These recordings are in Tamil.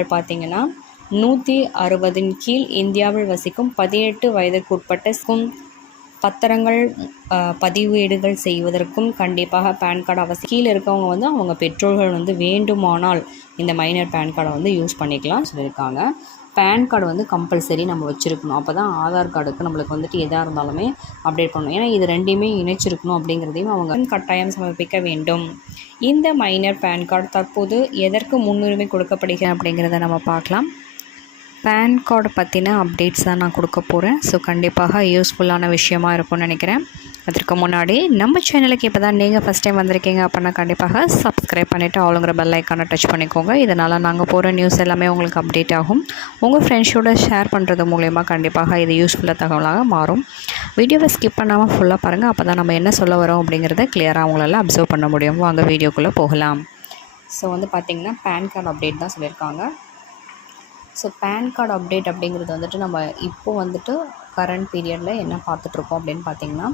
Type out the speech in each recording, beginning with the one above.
பார்த்தீங்கன்னா 160 கீழ் இந்தியாவில் வசிக்கும் 18 வயதிற்குட்பட்ட பத்திரங்கள் பதிவேடுகள் செய்வதற்கும் கண்டிப்பாக பேன் கார்டு அவசியம். கீழே இருக்கவங்க அவங்க பெற்றோர்கள் வேண்டுமானால் இந்த மைனர் பேன் கார்டை யூஸ் பண்ணிக்கலாம் சொல்லியிருக்காங்க. பேன் கார்டு கம்பல்சரி நம்ம வச்சுருக்கணும். அப்போ தான் ஆதார் கார்டுக்கு நம்மளுக்கு எதாக இருந்தாலுமே அப்டேட் பண்ணணும். ஏன்னா இது ரெண்டையுமே இணைச்சிருக்கணும் அப்படிங்கிறதையும் அவங்க கட்டாயம் சமர்ப்பிக்க வேண்டும். இந்த மைனர் பேன் கார்டு தற்போது எதற்கு முன்னுரிமை கொடுக்கப்படுகிறது அப்படிங்கிறத நம்ம பார்க்கலாம். பேன் கார்டு பற்றின அப்டேட்ஸ் தான் நான் கொடுக்க போகிறேன். ஸோ கண்டிப்பாக யூஸ்ஃபுல்லான விஷயமாக இருக்கும்னு நினைக்கிறேன். அதற்கு முன்னாடி நம்ம சேனலுக்கு இப்போ தான் நீங்கள் ஃபஸ்ட் டைம் வந்திருக்கீங்க அப்படின்னா கண்டிப்பாக சப்ஸ்கிரைப் பண்ணிவிட்டு ஆளுங்கிற பெல் ஐக்கானை டச் பண்ணிக்கோங்க. இதனால் நாங்கள் போகிற நியூஸ் எல்லாமே உங்களுக்கு அப்டேட் ஆகும். உங்கள் ஃப்ரெண்ட்ஸோடு ஷேர் பண்ணுறது மூலயமா கண்டிப்பாக இது யூஸ்ஃபுல்லாக தகவலாக மாறும். வீடியோவை ஸ்கிப் பண்ணாமல் ஃபுல்லாக பாருங்கள். அப்போ தான் நம்ம என்ன சொல்ல வரோம் அப்படிங்கிறத கிளியராக அவங்களால அப்சர்வ் பண்ண முடியும். வாங்க வீடியோக்குள்ளே போகலாம். ஸோ பார்த்திங்கன்னா பேன் கார்டு அப்டேட் தான் சொல்லியிருக்காங்க. ஸோ பேன் கார்டு அப்டேட் அப்படிங்கிறது நம்ம இப்போது கரண்ட் பீரியடில் என்ன பார்த்துட்ருக்கோம் அப்படின்னு பார்த்திங்கன்னா,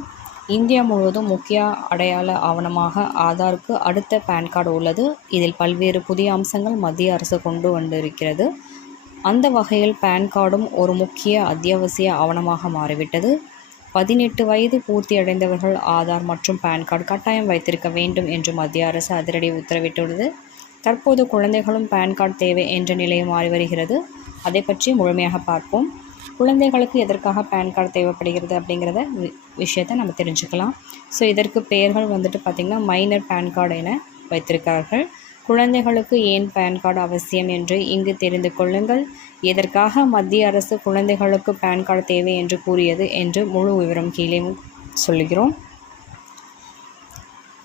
இந்தியா முழுவதும் முக்கிய அடையாள ஆவணமாக ஆதாருக்கு அடுத்த பேன் கார்டு உள்ளது. இதில் பல்வேறு புதிய அம்சங்கள் மத்திய அரசு கொண்டு வந்திருக்கிறது. அந்த வகையில் பேன் கார்டும் ஒரு முக்கிய அத்தியாவசிய ஆவணமாக மாறிவிட்டது. 18 வயது பூர்த்தி அடைந்தவர்கள் ஆதார் மற்றும் பேன் கார்டு கட்டாயம் வைத்திருக்க வேண்டும் என்று மத்திய அரசு அதிரடி உத்தரவிட்டுள்ளது. தற்போது குழந்தைகளும் பேன் கார்டு தேவை என்ற நிலையை மாறி வருகிறது. அதை பற்றி முழுமையாக பார்ப்போம். குழந்தைகளுக்கு எதற்காக பேன் கார்டு தேவைப்படுகிறது அப்படிங்கிறத விஷயத்தை நம்ம தெரிஞ்சுக்கலாம். ஸோ இதற்கு பெயர்கள் பார்த்திங்கன்னா மைனர் பேன் கார்டு என வைத்திருக்கிறார்கள். குழந்தைகளுக்கு ஏன் பேன் கார்டு அவசியம் என்று இங்கு தெரிந்து கொள்ளுங்கள். எதற்காக மத்திய அரசு குழந்தைகளுக்கு பேன் கார்டு தேவை என்று கூறியது என்று முழு விவரம் கீழே சொல்கிறோம்.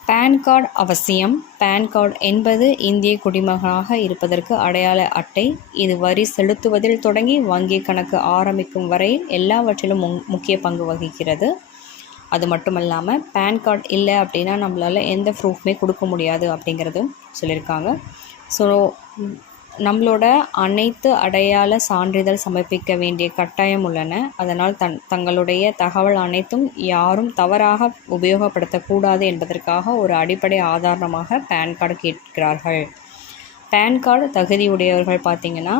பேன் கார்டு அவசியம். பேன் கார்டு என்பது இந்திய குடிமகனாக இருப்பதற்கு அடையாள அட்டை. இது வரி செலுத்துவதில் தொடங்கி வங்கி கணக்கு ஆரம்பிக்கும் வரையில் எல்லாவற்றிலும் முக்கிய பங்கு வகிக்கிறது. அது மட்டும் இல்லாமல் பேன் கார்டு இல்லை அப்படின்னா நம்மளால் எந்த ப்ரூஃப்மே கொடுக்க முடியாது அப்படிங்கிறதும் சொல்லியிருக்காங்க. ஸோ நம்மளோட அனைத்து அடையாள சான்றிதழ் சமர்ப்பிக்க வேண்டிய கட்டாயம் உள்ளன. அதனால் தங்களுடைய தகவல் அனைத்தும் யாரும் தவறாக உபயோகப்படுத்தக்கூடாது என்பதற்காக ஒரு அடிப்படை ஆதாரமாக பேன் கார்டு கேட்கிறார்கள். பேன் கார்டு தகுதியுடையவர்கள் பார்த்திங்கன்னா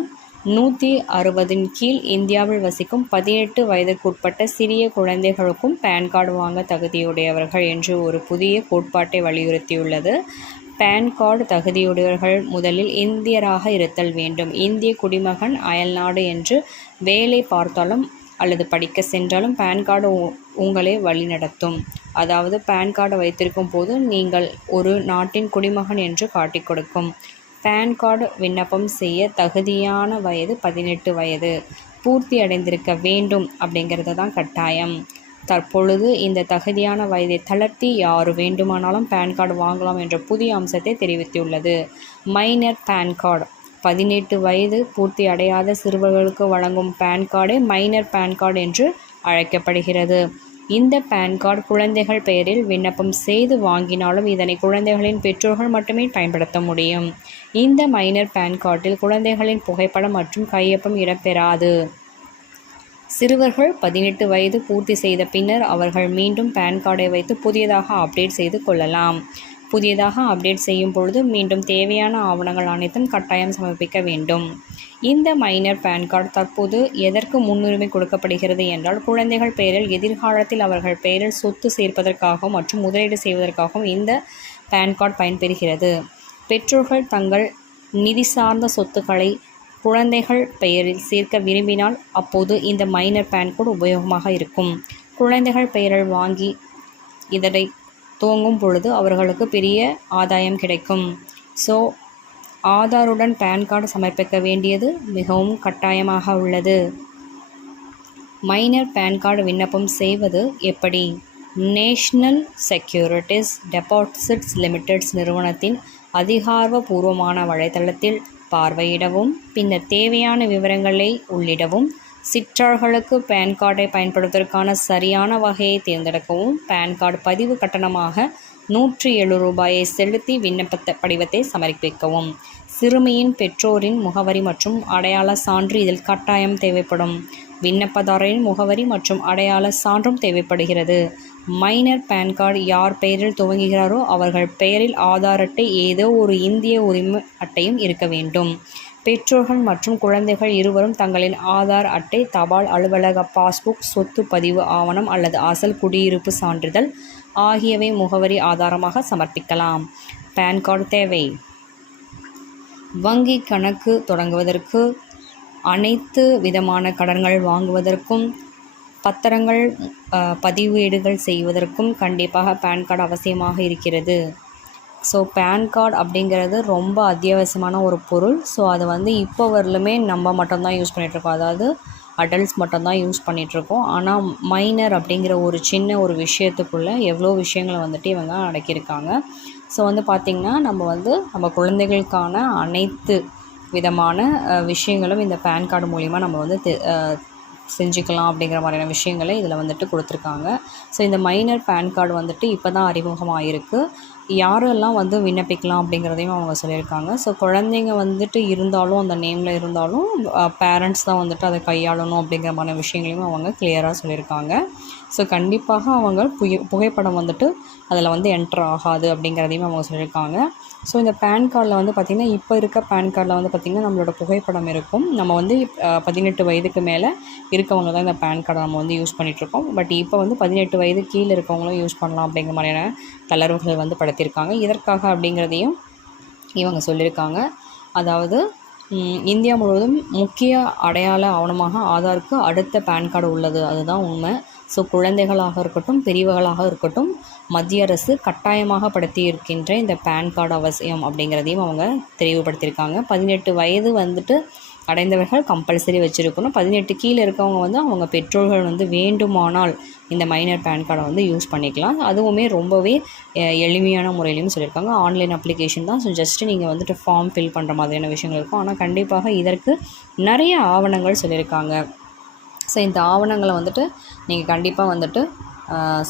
160 கீழ் இந்தியாவில் வசிக்கும் 18 வயதிற்குட்பட்ட சிறிய குழந்தைகளுக்கும் பேன் கார்டு வாங்க தகுதியுடையவர்கள் என்று ஒரு புதிய கோட்பாட்டை வலியுறுத்தியுள்ளது. பேன் கார்டு தகுதியுடையவர்கள் முதலில் இந்தியராக இருத்தல் வேண்டும். இந்திய குடிமகன் அயல்நாடு என்று வேலை பார்த்தாலும் அல்லது படிக்க சென்றாலும் பேன் கார்டு உங்களை வழிநடத்தும். அதாவது பேன் கார்டு வைத்திருக்கும் போது நீங்கள் ஒரு நாட்டின் குடிமகன் என்று காட்டிக் கொடுக்கும். பேன் கார்டு விண்ணப்பம் செய்ய தகுதியான வயது 18 வயது பூர்த்தி அடைந்திருக்க வேண்டும் அப்படிங்கிறது தான் கட்டாயம். தற்பொழுது இந்த தகுதியான வயதை தளர்த்தி யார் வேண்டுமானாலும் பேன் கார்டு வாங்கலாம் என்ற புதிய அம்சத்தை தெரிவித்துள்ளது. மைனர் பேன் கார்டு 18 வயது பூர்த்தி அடையாத சிறுவர்களுக்கு வழங்கும் பேன் கார்டே மைனர் பேன் கார்டு என்று அழைக்கப்படுகிறது. இந்த பேன் கார்டு குழந்தைகள் பெயரில் விண்ணப்பம் செய்து வாங்கினாலும் இதனை குழந்தைகளின் பெற்றோர்கள் மட்டுமே பயன்படுத்த முடியும். இந்த மைனர் பேன் கார்டில் குழந்தைகளின் புகைப்படம் மற்றும் கையொப்பம் இடம்பெறாது. சிறுவர்கள் 18 வயது பூர்த்தி செய்த பின்னர் அவர்கள் மீண்டும் பேன் கார்டை வைத்து புதியதாக அப்டேட் செய்து கொள்ளலாம். புதியதாக அப்டேட் செய்யும் பொழுது மீண்டும் தேவையான ஆவணங்கள் அனைத்தும் கட்டாயம் சமர்ப்பிக்க வேண்டும். இந்த மைனர் பேன் கார்டு தற்போது எதற்கு முன்னுரிமை கொடுக்கப்படுகிறது என்றால், குழந்தைகள் பெயரில் எதிர்காலத்தில் அவர்கள் பெயரில் சொத்து சேர்ப்பதற்காகவும் மற்றும் முதலீடு செய்வதற்காகவும் இந்த பேன் கார்டு பயன்பெறுகிறது. பெற்றோர்கள் தங்கள் நிதி சார்ந்த சொத்துக்களை குழந்தைகள் பெயரில் சேர்க்க விரும்பினால் அப்போது இந்த மைனர் பேன் கார்டு உபயோகமாக இருக்கும். குழந்தைகள் பெயரில் வாங்கி இதனை துவங்கும் பொழுது அவர்களுக்கு பெரிய ஆதாயம் கிடைக்கும். ஸோ ஆதாருடன் பேன் கார்டு சமர்ப்பிக்க வேண்டியது மிகவும் கட்டாயமாக உள்ளது. மைனர் பேன் கார்டு விண்ணப்பம் செய்வது எப்படி? நேஷ்னல் செக்யூரிட்டிஸ் டெபாசிட்ஸ் லிமிடெட்ஸ் நிறுவனத்தின் அதிகாரப்பூர்வமான வலைத்தளத்தில் பார்வையிடவும் பின்னர் தேவையான விவரங்களை உள்ளிடவும் சிற்றார்களுக்கு பேன் கார்டை பயன்படுத்துவதற்கான சரியான வகையை தேர்ந்தெடுக்கவும் பேன் கார்டு பதிவு கட்டணமாக ₹107 செலுத்தி விண்ணப்ப படிவத்தை சமர்ப்பிக்கவும். சிறுமியின் பெற்றோரின் முகவரி மற்றும் அடையாள சான்று இதில் கட்டாயம் தேவைப்படும். விண்ணப்பதாரரின் முகவரி மற்றும் அடையாள சான்றும் தேவைப்படுகிறது. மைனர் பேன் கார்டு யார் பெயரில் துவங்குகிறாரோ அவர்கள் பெயரில் ஆதார் அட்டை ஏதோ ஒரு இந்திய உரிமை அட்டையும் இருக்க வேண்டும். பெற்றோர்கள் மற்றும் குழந்தைகள் இருவரும் தங்களின் ஆதார் அட்டை, தபால் அலுவலக பாஸ்புக், சொத்து பதிவு ஆவணம் அல்லது அசல் குடியிருப்பு சான்றிதழ் ஆகியவை முகவரி ஆதாரமாக சமர்ப்பிக்கலாம். பேன் கார்டு தேவை. வங்கி கணக்கு தொடங்குவதற்கு, அனைத்து விதமான கடன்கள் வாங்குவதற்கும், பத்திரங்கள் பதிவேடுகள் செய்வதற்கும் கண்டிப்பாக பேன் கார்டு அவசியமாக இருக்கிறது. ஸோ பேன் கார்டு அப்படிங்கிறது ரொம்ப அத்தியாவசியமான ஒரு பொருள். ஸோ அது இப்போ வரலுமே நம்ம மட்டும்தான் யூஸ் பண்ணிகிட்ருக்கோம், அதாவது அடல்ட்ஸ் மட்டும்தான் யூஸ் பண்ணிகிட்ருக்கோம். ஆனால் மைனர் அப்படிங்கிற ஒரு சின்ன ஒரு விஷயத்துக்குள்ளே எவ்வளோ விஷயங்களை இவங்க அடக்கியிருக்காங்க. ஸோ பார்த்திங்கன்னா நம்ம குழந்தைகளுக்கான அனைத்து விதமான விஷயங்களும் இந்த பேன் கார்டு மூலிமா நம்ம செஞ்சுக்கலாம் அப்படிங்கிற மாதிரியான விஷயங்களை இதில் கொடுத்துருக்காங்க. ஸோ இந்த மைனர் பேன் கார்டு இப்போ தான் அறிமுகமாகிருக்கு. யாரெல்லாம் விண்ணப்பிக்கலாம் அப்படிங்கிறதையும் அவங்க சொல்லியிருக்காங்க. ஸோ குழந்தைங்க இருந்தாலும் அந்த நேமில் இருந்தாலும் பேரண்ட்ஸ் தான் அதை கையாளணும் அப்படிங்கிற மாதிரி விஷயங்களையும் அவங்க கிளியராக சொல்லியிருக்காங்க. ஸோ கண்டிப்பாக அவங்க புகைப்படம் அதில் என்டர் ஆகாது அப்படிங்கிறதையும் அவங்க சொல்லியிருக்காங்க. ஸோ இந்த பேன் கார்டில் பார்த்திங்கன்னா இப்போ இருக்க பேன் கார்டில் பார்த்திங்கன்னா நம்மளோட புகைப்படம் இருக்கும். நம்ம 18 வயதுக்கு மேலே இருக்கவங்க தான் இந்த பேன் கார்டை நம்ம யூஸ் பண்ணிகிட்ருக்கோம். பட் இப்போ 18 வயது கீழே இருக்கவங்களும் யூஸ் பண்ணலாம் அப்படிங்கிற மாதிரியான தளர்வுகள் படுத்தியிருக்காங்க. இதற்காக அப்படிங்கிறதையும் இவங்க சொல்லியிருக்காங்க. அதாவது இந்தியா முழுவதும் முக்கிய அடையாள ஆவணமாக ஆதாருக்கு அடுத்த பேன் கார்டு உள்ளது, அதுதான் உண்மை. ஸோ குழந்தைகளாக இருக்கட்டும், பெரியவர்களாக இருக்கட்டும், மத்திய அரசு கட்டாயமாக படுத்தி இருக்கின்ற இந்த பேன் கார்டு அவசியம் அப்படிங்கிறதையும் அவங்க தெளிவுபடுத்தியிருக்காங்க. 18 வயது அடைந்தவர்கள் கம்பல்சரி வச்சுருக்கணும். 18 கீழே இருக்கவங்க அவங்க பெற்றோர்கள் வேண்டுமானால் இந்த மைனர் பேன் கார்டை யூஸ் பண்ணிக்கலாம். அதுவுமே ரொம்பவே எளிமையான முறையிலையும் சொல்லியிருக்காங்க. ஆன்லைன் அப்ளிகேஷன் தான். ஸோ ஜஸ்ட்டு நீங்கள் ஃபார்ம் ஃபில் பண்ணுற மாதிரியான விஷயங்கள் இருக்கும். ஆனால் கண்டிப்பாக இதற்கு நிறைய ஆவணங்கள் சொல்லியிருக்காங்க. ஸோ இந்த ஆவணங்களை நீங்கள் கண்டிப்பாக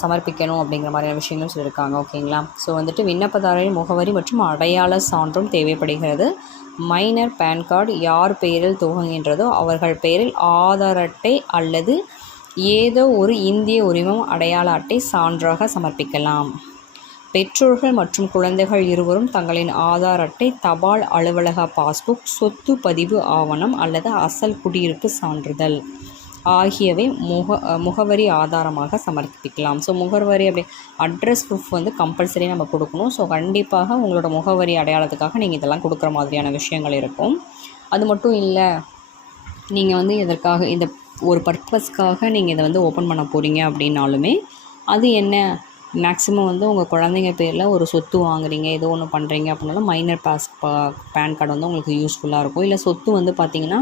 சமர்ப்பிக்கணும் அப்படிங்கிற மாதிரியான விஷயங்களும் சொல்லியிருக்காங்க. ஓகேங்களா? ஸோ விண்ணப்பதாரரின் முகவரி மற்றும் அடையாள சான்றும் தேவைப்படுகிறது. மைனர் பேன் கார்டு யார் பெயரில் துவங்குகின்றதோ அவர்கள் பெயரில் ஆதார் அட்டை அல்லது ஏதோ ஒரு இந்திய உரிமம் அடையாள அட்டை சான்றாக சமர்ப்பிக்கலாம். பெற்றோர்கள் மற்றும் குழந்தைகள் இருவரும் தங்களின் ஆதார் அட்டை, தபால் அலுவலக பாஸ்புக், சொத்து பதிவு ஆவணம் அல்லது அசல் குடியிருப்பு சான்றிதழ் ஆகியவை முகவரி ஆதாரமாக சமர்ப்பிக்கலாம். ஸோ முகவரி அட்ரஸ் ப்ரூஃப் கம்பல்சரி நம்ம கொடுக்கணும். ஸோ கண்டிப்பாக உங்களோட முகவரி அடையாளத்துக்காக நீங்கள் இதெல்லாம் கொடுக்குற மாதிரியான விஷயங்கள் இருக்கும். அது மட்டும் இல்லை, நீங்கள் எதற்காக இந்த ஒரு பர்பஸ்க்காக நீங்கள் இதை ஓப்பன் பண்ண போகிறீங்க அப்படின்னாலுமே அது என்ன, மேக்ஸிமம் உங்கள் குழந்தைங்க பேரில் ஒரு சொத்து வாங்குறீங்க, ஏதோ ஒன்று பண்ணுறீங்க அப்படின்னாலும் மைனர் பேன் கார்டு உங்களுக்கு யூஸ்ஃபுல்லாக இருக்கும். இல்லை சொத்து பார்த்திங்கன்னா,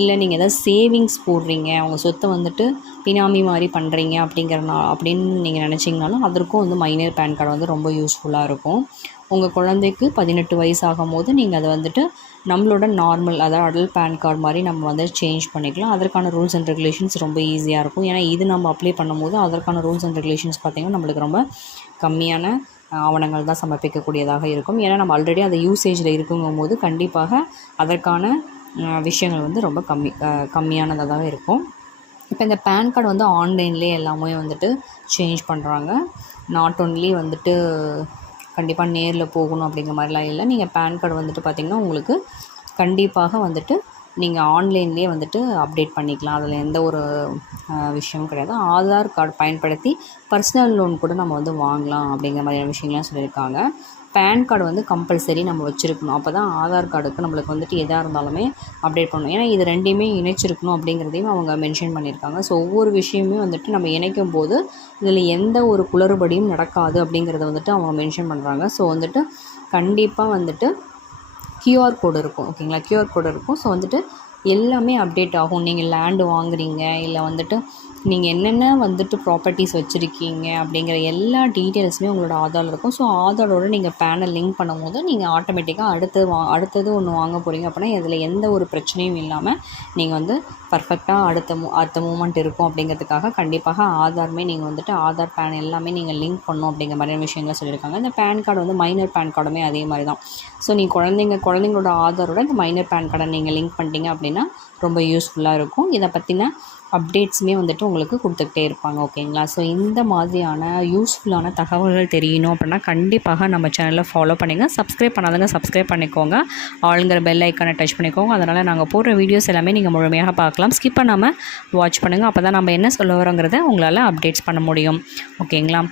இல்லை நீங்கள் எதாவது சேவிங்ஸ் போடுறீங்க, அவங்க சொத்தை பினாமி மாதிரி பண்ணுறீங்க அப்படின்னு நீங்கள் நினச்சிங்கனாலும் அதற்கும் மைனர் பேன் கார்டு ரொம்ப யூஸ்ஃபுல்லாக இருக்கும். உங்கள் குழந்தைக்கு 18 வயசு ஆகும் போது நீங்கள் அதை நம்மளோட நார்மல், அதாவது அடல்ட் பேன் கார்டு மாதிரி நம்ம சேஞ்ச் பண்ணிக்கலாம். அதற்கான ரூல்ஸ் அண்ட் ரெகுலேஷன்ஸ் ரொம்ப ஈஸியாக இருக்கும். ஏன்னா இது நம்ம அப்ளை பண்ணும்போது அதற்கான ரூல்ஸ் அண்ட் ரெகுலேஷன்ஸ் பார்த்திங்கன்னா நம்மளுக்கு ரொம்ப கம்மியான ஆவணங்கள் தான் சமர்ப்பிக்கக்கூடியதாக இருக்கும். ஏன்னா நம்ம ஆல்ரெடி அதை யூசேஜில் இருக்குங்கும் போது கண்டிப்பாக அதற்கான விஷயங்கள் ரொம்ப கம்மியானதாக தான் இருக்கும். இப்போ இந்த பேன் கார்டு ஆன்லைன்லேயே எல்லாமே சேஞ்ச் பண்ணுறாங்க. நாட் ஒன்லி கண்டிப்பாக நேரில் போகணும் அப்படிங்கிற மாதிரிலாம் இல்லை. நீங்கள் பேன் கார்டு பார்த்திங்கன்னா உங்களுக்கு கண்டிப்பாக நீங்கள் ஆன்லைன்லேயே அப்டேட் பண்ணிக்கலாம். அதில் எந்த ஒரு விஷயமும் கிடையாது. ஆதார் கார்டு பயன்படுத்தி பர்சனல் லோன் கூட நம்ம வாங்கலாம் அப்படிங்கிற மாதிரியான விஷயங்கள்லாம் சொல்லியிருக்காங்க. பேன் கார்டு கம்பல்சரி நம்ம வச்சுருக்கணும். அப்போ தான் ஆதார் கார்டுக்கு நம்மளுக்கு எதாக இருந்தாலுமே அப்டேட் பண்ணணும். ஏன்னா இது ரெண்டையுமே இணைச்சிருக்கணும் அப்படிங்கிறதையும் அவங்க மென்ஷன் பண்ணியிருக்காங்க. ஸோ ஒவ்வொரு விஷயமே நம்ம இணைக்கும் போது இதில் எந்த ஒரு குளறுபடியும் நடக்காது அப்படிங்கிறத அவங்க மென்ஷன் பண்ணுறாங்க. ஸோ கண்டிப்பாக QR கோடு இருக்கும். ஓகேங்களா? QR கோடு இருக்கும். ஸோ எல்லாமே அப்டேட் ஆகும். நீங்கள் லேண்டு வாங்குறீங்க, இல்லை நீங்கள் என்னென்ன ப்ராப்பர்ட்டிஸ் வச்சுருக்கீங்க அப்படிங்கிற எல்லா டீட்டெயில்ஸுமே உங்களோட ஆதாரில் இருக்கும். ஸோ ஆதாரோடு நீங்கள் பேனை லிங்க் பண்ணும்போது நீங்கள் ஆட்டோமேட்டிக்காக அடுத்தது ஒன்று வாங்க போகிறீங்க அப்படின்னா இதில் எந்த ஒரு பிரச்சனையும் இல்லாமல் நீங்கள் பர்ஃபெக்டாக அடுத்த மூமெண்ட் இருக்கும் அப்படிங்கிறதுக்காக கண்டிப்பாக ஆதாருமே நீங்கள் ஆதார் பேன் எல்லாமே நீங்கள் லிங்க் பண்ணணும் அப்படிங்கிற மாதிரியான விஷயங்களை சொல்லியிருக்காங்க. இந்த பேன் கார்டு மைனர் பேன் கார்டுமே அதே மாதிரி தான். ஸோ நீங்கள் குழந்தைங்களோட ஆதாரோட இந்த மைனர் பேன் கார்டை நீங்கள் லிங்க் பண்ணிட்டீங்க அப்படின்னா அப்படின்னா ரொம்ப யூஸ்ஃபுல்லாக இருக்கும். இதை பற்றின அப்டேட்ஸுமே வந்துட்டு உங்களுக்கு கொடுத்துக்கிட்டே இருப்பாங்க. ஓகேங்களா? ஸோ இந்த மாதிரியான யூஸ்ஃபுல்லான தகவல்கள் தெரியணும் அப்படின்னா கண்டிப்பாக நம்ம சேனலை ஃபாலோ பண்ணுங்க. சப்ஸ்கிரைப் பண்ணாதவங்க சப்ஸ்கிரைப் பண்ணிக்கோங்க. ஆளுங்கிற பெல் ஐக்கானை டச் பண்ணிக்கோங்க. அதனால் நாங்கள் போடுற வீடியோஸ் எல்லாமே நீங்கள் முழுமையாக பார்க்கலாம். ஸ்கிப் பண்ணாமல் வாட்ச் பண்ணுங்கள். அப்போ தான் நம்ம என்ன சொல்ல வரோங்கிறத உங்களால் அப்டேட்ஸ் பண்ண முடியும். ஓகேங்களா?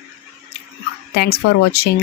தேங்க்ஸ் ஃபார் வாட்சிங்.